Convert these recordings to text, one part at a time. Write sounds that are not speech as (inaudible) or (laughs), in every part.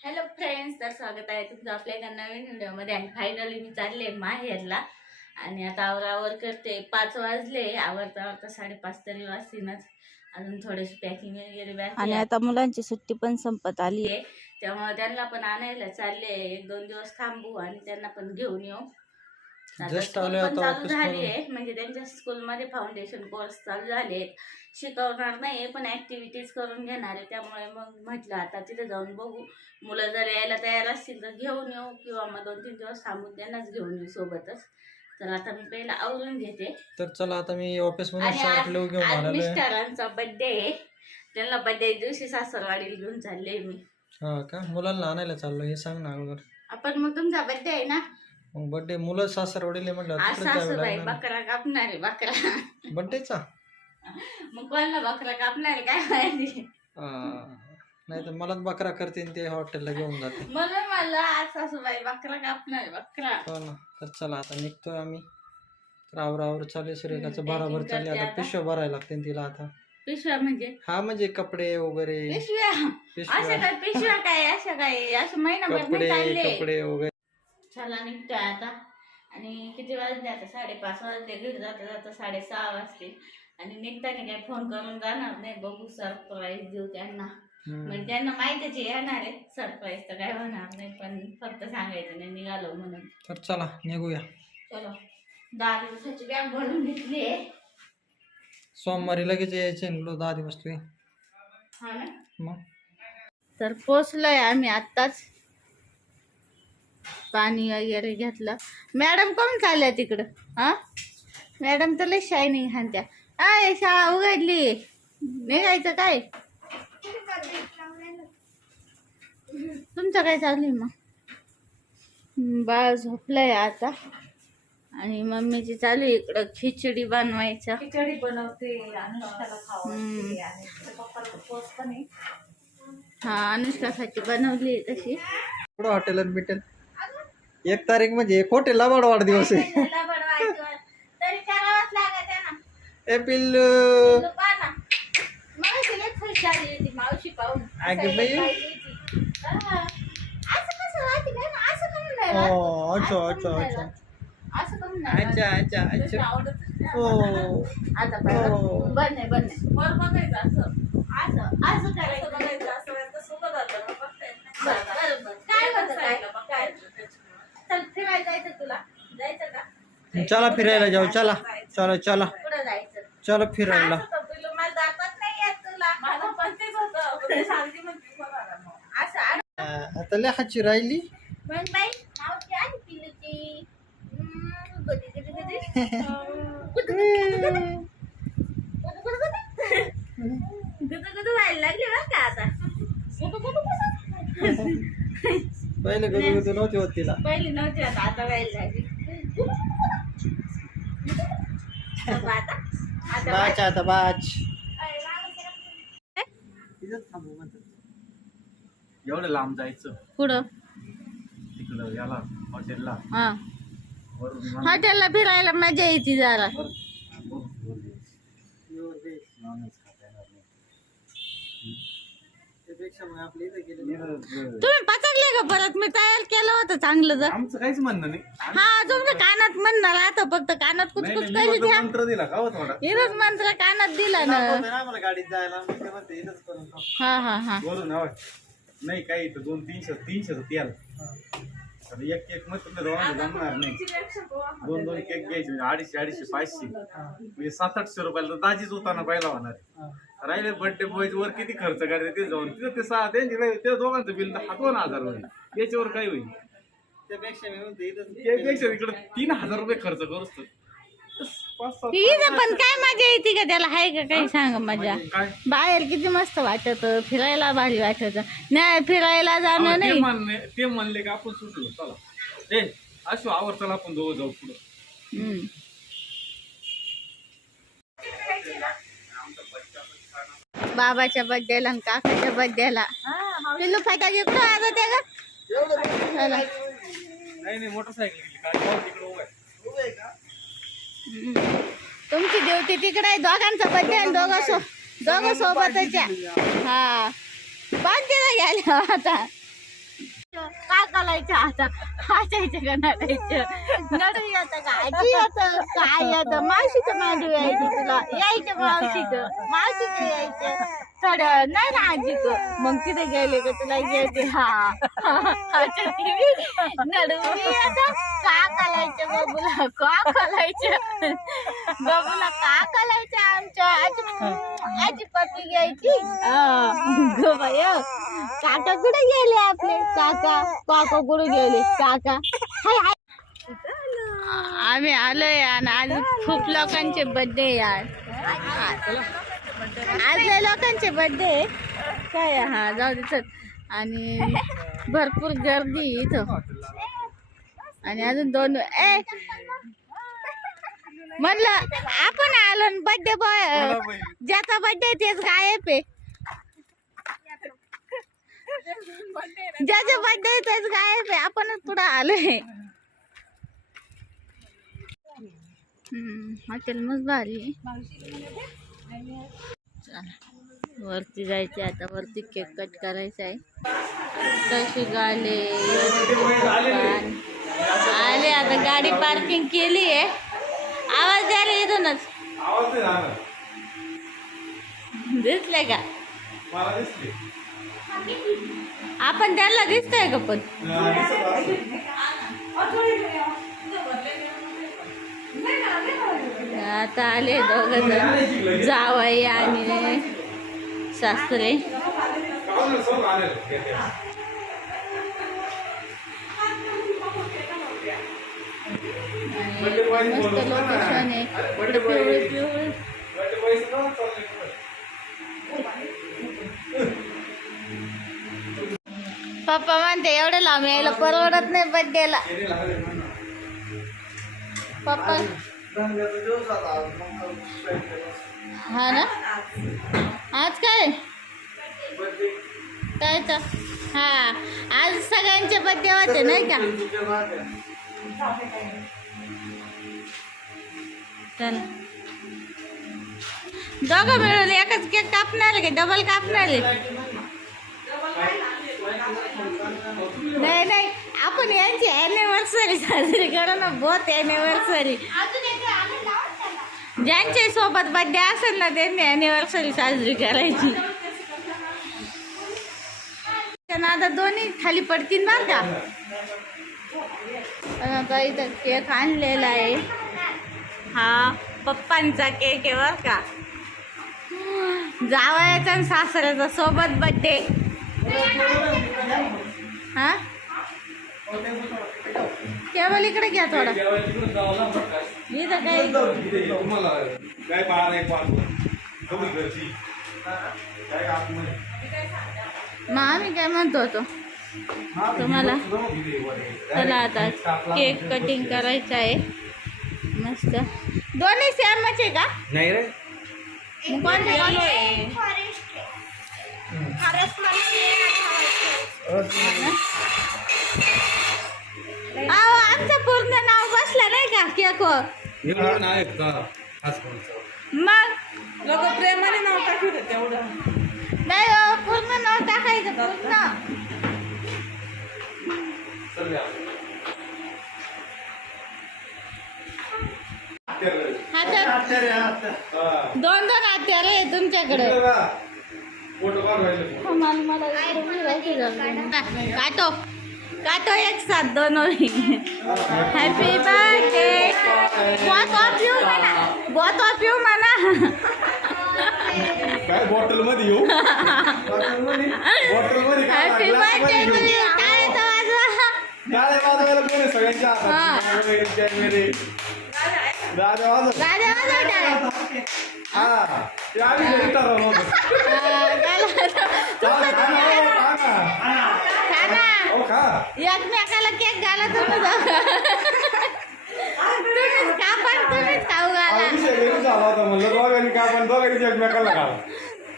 Hello friends तर स्वागत आहे तुमचं आपल्या एका नवीन व्हिडिओमध्ये. आणि फायनली मी चालले माहेरला. आणि आता आवरावर करते. पाच वाजले. आवरता आवरता साडेपाच तरी वाजतीनच अजून थोडीशी पॅकिंग वगैरे बाकी आणि आहे. आता मुलांची सुट्टी पण संपत आली आहे. त्यामुळे त्यांना पण आणायला चालले. एक दोन दिवस थांबू आणि त्यांना पण घेऊन येऊ. आता चालू झाली. आहे. म्हणजे त्यांच्या स्कूलमध्ये फाउंडेशन कोर्स चालू झाले आहेत शिकवणार नाही पण ऍक्टिव्हिटीज करून घेणार आहे. त्यामुळे मग म्हटलं आता तिथे जाऊन बघू. मुलं जर यायला तयार असतील तर घेऊन येऊ किंवा मग दोन तीन दिवस थांबून त्यांनाच घेऊन येऊ सोबतच. तर आता मी पहिला आवरून घेते. तर चला आता मी ऑफिस आहे मिस्टरांचा बर्थडे आहे. त्यांना बर्थडे दिवशी सासरवाडीला घेऊन चालले मी. हा का? मुलांना आणायला चाललो हे सांग ना अगोदर. आपण मग तुमचा बर्थडे आहे ना? मग बर्थडे मुलं सासर वडील म्हटलं आज सासूबाई लागणार? बकरा कापणार आहे बकरा बर्थडेचा मग कोणाला बकरा कापणार आहे काय माहिती? नाही तर मलाच बकरा करतील ते हॉटेलला घेऊन जाते. म्हणून मला आज सासूबाई बकरा कापणार आहे बकरा. हो ना. तर चला आता निघतोय आम्ही. तर आवर चालू सूर्यकाचं हम्म, बराबर packing चालले करते आता. पिशव्या भरायला लागतील तिला आता. पिशव्या म्हणजे? हा म्हणजे कपडे वगैरे. पिशव्या. अशा पिशव्या काय पिशव्या काय अशा काय असं महिनाभर कपडे नाही चालले. कपडे वगैरे चला निघतोय आता. आणि किती वाजले आता? साडेपाच वाजले घरी जाता जाता साडेसहा वाजले. आणि निघताना काय फोन करून जाणार नाही बघू सरप्राईज देऊ त्यांना. म्हणजे त्यांना माहितीच येणार आहे. सरप्राईज तर काय होणार नाही पण फक्त सांगायचं नाही निघालो म्हणून. तर चला निघूया. चलो. दहा दिवसाची बॅग भरून घेतली आहे. सोमवारी लगेच यायचे दहा दिवस तुम्ही हा ना? मग? तर पोचलोय आम्ही आत्ताच. पाणी वगैरे घेतलं. मॅडम कोण चालल्या तिकडं? हा? मॅडम तर लय शायनिंग हानत्या आय शाळा उघडली? निघायचं काय? तुमचं काय चालू आहे मग? बाळ झोपलंय आता. आणि मम्मीची चालू आहे इकडं खिचडी बनवायचं. खिचडी बनवते हा अनुष्कासाठी बनवली आहे तशी. हॉटेल बिटेल एक तारीख म्हणजे हॉटेल लाबाड वाढदिवस आहे तरी करावंच लागत आहे ना ए पिल्लू पहा ना मला तिला खुश झाली होती मावशी पाहून अगं असं बाई. एक पाहिली होती. हा. असं कसं राहते काय ना असं करून नाही राहत. ओ, अच्छा, असं अच्छा, करून अच्छा. असं करून अच्छा राहत. अच्छा तशी अच्छा आवडत नाही. ओ आता पाहिलं हो. नाही नाही वर बघायचं असं असं असं असं करायचं बघायचं असं सोबत जातं ना, बघता येत नाही. बरं, बरं, बरं. काय होतं काय साईडला बघता येत नाही त्याच्यामुळं. चल फिरायला जायचं तुला जायचं का चला फिरायला जाऊ चला. चला चला. चला फिरायला. आता हातची राहिली. गुदी, गुदी. पहिले कधी कधी नव्हती होत तिला. पहिली नव्हती आता आता व्हायला लागली गुदू, गुदू, गुदू. नको आता आता बाच आता बाच. एवढं लांब जायचं. पुढं तिकडं याला हॉटेलला. हा. वरून हॉटेलला फिरायला मजा येते जरा खाता येणार नाही. आपल्या इथे गेले. तुम्ही पचकले का परत? मी तयार केलं होतं चांगलं जर. आमचं काहीच म्हणणं नाही. हा तुमच्या कानात म्हणणार आता फक्त कानात कुच नाही, कशी द्या? मंत्र दिला का हो थोडा? इथंच मंत्र कानात दिला ना. मला गाडीत जायला ते इथंच करून. हा हा हा. वरून हवं नाही काही इथं दोन तीनशे तीनशे तेल तर एक एक मग तुम्ही दोघांना जमणार नाही. दोन दोन केक घ्यायचे. म्हणजे अडीचशे अडीचशे पाचशे. म्हणजे सात आठशे रुपयाला तर दाजीच होताना पहिला होणार. आहे. हा. राहिले बर्थडे बॉयज वर किती खर्च करते ते जाऊन. तिथं ते सहा त्यांची नाही, त्या दोघांचं बिल हा दोन हजार होईल. याच्यावर काय होईल? त्यापेक्षा मी म्हणते इथंच त्यापेक्षा तिकडे तीन हजार रुपये खर्च करूच तर. पाच सात- इथं पण काय मजा येते का त्याला? हाय का काही सांग मजा? काय? बाहेर किती मस्त वाटत फिरायला भारी वाटत. नाही फिरायला जाणं ते नाही. म्हणले ते म्हणले का आपण सुटलो चला. ए अशो आवर चला आपण दोघं जाऊ पुढं. हम्म. बाबाच्या बर्थडेला आणि काकाच्या बर्थडेला पिल्लू चला. जाऊ तिकडे उभं आहे. हम्म. तुमची ड्युटी तिकडे आहे. दोघांचा बर्थडे आणि दोघं सो दोघं सोबतच. हा. पाच दिवस गेले आता कालायच्या आता. हसायचं का नटायचं? नडू येतं का? आजी येतं? काय येतं? मावशीचं मांडू यायचं तुला? यायचं मावशीचं? मावशीचं यायचं? थोडं नाही ना आजी मग तिथे गेले का तुला येते. हा. अच्छा ती नडू येतं का कालायचं बाबूला? का कालायचं बाबूला का कालायचं आमच्या? आजी आजी पप्पी घ्यायची. काका कुठे गेले आपले? काका काका कुठे गेले? काका. हाय. आम्ही आलोय आणि आज खूप लोकांचे बर्थडे यार आज लय लोकांचे बर्थडे काय हा जाऊ दे चल. आणि भरपूर गर्दी इथं. आणि अजून दोन ए! म्हणलं आपण आलो बर्थडे बॉय ज्याचा बर्थडे तेच गायब आहे. ज्याचा बर्थडे तेच गायब आहे. आपणच पुढे आलोय हम्म, हॉटेल मस्त भारी आहे. चला, वरती जायचे आता. वरती केक कट करायचा आहे कशी गाले आले आता गाडी पार्किंग केली आहे. आवाज द्यायला इथूनच. आवाज नाही जाणार दिसले का? मला दिसली. आपण त्याला दिसतोय का पण? आता आले दोघ जण. जावई आणि सासरे. मस्त लोकेशन आहे. पप्पा म्हणते एवढं लांब यायला परवडत नाही बड्डेला. पप्पा हा ना? आज काय? काय तर. हा. आज सगळ्यांचे बड्डे होते नाही का? चल. दोघं मिळून एकच केक कापणार आहे का डबल कापणार? आहे नाही नाही. आपण यांची अॅनिव्हर्सरी साजरी करू ना बहुत अॅनिव्हर्सरी ज्यांच्या सोबत बर्थडे असेल ना त्यांनी अॅनिव्हर्सरी साजरी करायची. त्यांना आता दोन्ही खाली पडतील बरं का? पण आता इथं केक आणलेला आहे. हा पप्पांचा केक आहे बरं का? जावयाचा आणि सासऱ्याचा सोबत बड्डे हा? केवळ इकडे घ्या थोडा. काही तुम्हाला काय? काय मग आम्ही काय म्हणतो होतो? तुम्हाला? चला आता केक कटिंग करायचं आहे. मस्त. दोन्ही सेमच आहे का? नाही रे. अहो आमचं पूर्ण नाव बसलं नाही का केक? का? मग? लोक प्रेमाने नाव टाकू दे तेवढं. नाही हो, पूर्ण नाव टाकायचं पूर्ण. हातात दोन दोन हत्यार आहे तुमच्याकडे. काटो काटो एक साथ दोनों हॅपी बर्थडे बहुत ऑफ यू म्हणा. बहुत ऑफ यू म्हणा. काय बॉटलमध्ये येऊ? बॉटलमध्ये? काय हॅपी बर्थडे घेऊ काय तो वाजवा. गाड्या वाजवायला कोण सगळ्यांच्या हातात कॅमेरे गाड्या वाजव गाड्या वाजव टाळे. हा ते आम्ही घरी ठरवलं होतं हा, चला. चला, खा ना, हो, खा ना. खा ना. हो, खा. एकमेकाला केक घाला तुम्ही दोघं. तुम्हीच खा पण तुम्हीच खाऊ हा घाला विषय घरी झाला होता म्हणलं दोघांनी का पण दोघांनी एकमेकाला खा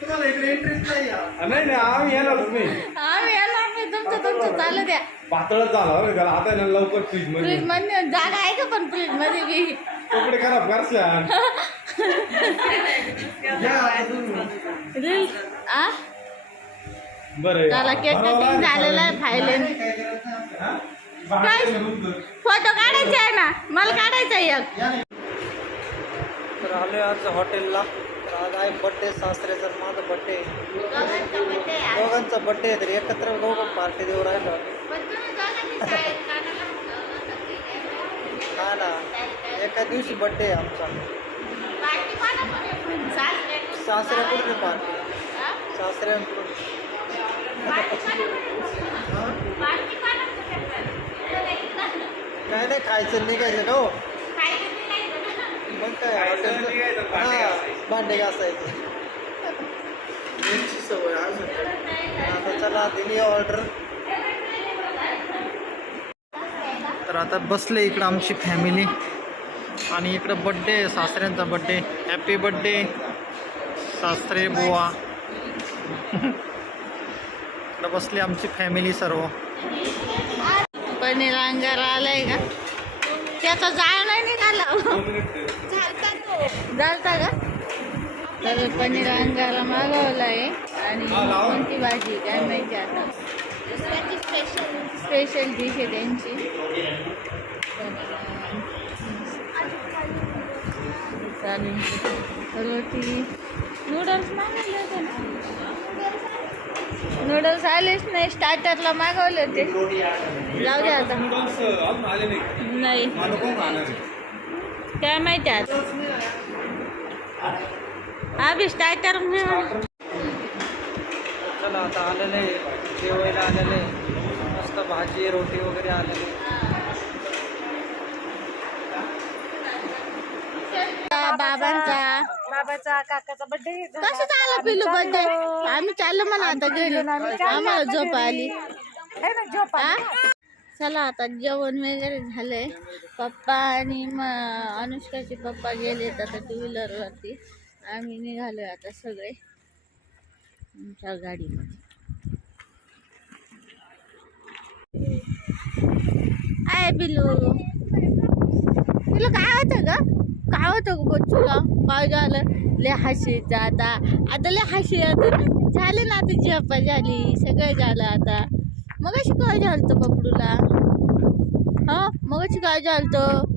तुम्हाला इकडे इंटरेस्ट नाही आहे. नाही नाही आम्ही येणारच नाही आम्ही येणार नाही तुमचं तुमचं चालू द्या पातळच झाला बरं त्याला आता ना लवकर फ्रीजमध्ये. फ्रीजमध्ये जागा आहे का पण फ्रीजमध्ये बी? कपडे खराब करशान (laughs) या, अजून. रील आ? बरं त्याला केक कटिंग झालेला आहे काय फोटो काढायचे आहे ना. मला काढायचा आहे एक. तर आलोय आज हॉटेलला. तर आज आहे बड्डे सासऱ्याचा आणि माझा बड्डे दोघांचा बड्डे आहे. तर एकत्र दोघं पार्टी देऊ राहिलो. हा ना एका दिवशी बड्डे आहे आमचा। सासऱ्याकडून पार्टी सासऱ्यांकडून काय नाही खायचं निघायचं का हो. मग काय हॉटेलचं हा भांडे घासायचे. सवय आता चला दिली ऑर्डर तर आता बसले इकडं आमची फॅमिली आणि इकडं बड्डे सासऱ्यांचा बड्डे हॅपी बड्डे सासरे बुवा. इकडं बसली आमची फॅमिली सर्व. पनीर अंगारा आलाय का? त्याचा जाळ नाही निघाला. झालता का? तर पनीर अंगारा मागवलाय. आणि कोणती भाजी काय माहिती आता. स्पेशल डिश आहे त्यांची. चालेल. रोटी नूडल्स मागवले होते ना? नूडल्स आलेच नाही स्टार्टरला मागवले होते. जाऊ दे आता. नाही. काय माहिती आता अभि स्टार्टर चला आता आलेले जेवायला आलेले मस्त भाजी रोटी वगैरे आलेले बाबांचा. बाबाचा काकाचा बर्थडे कसं झालं पिलू बर्थडे आम्ही चाललो म्हणा आता घरी. आम्हाला झोप आली. हा? चला आता जेवण वगैरे झालंय. पप्पा आणि म अनुष्काचे पप्पा गेलेत आता टू व्हीलरवरती आम्ही निघालोय आता सगळे आमच्या गाडीमध्ये. आय बिलू? तुला काय होतं ग? काय होतं ग बच्चूला काय झालं? लय हशी आता. आता लय हशी आता झाले ना आता झपा झाली. सगळं झालं आता. मग अशी काय झालं होतं बबडूला? हा? मग अशी काय झालं होतं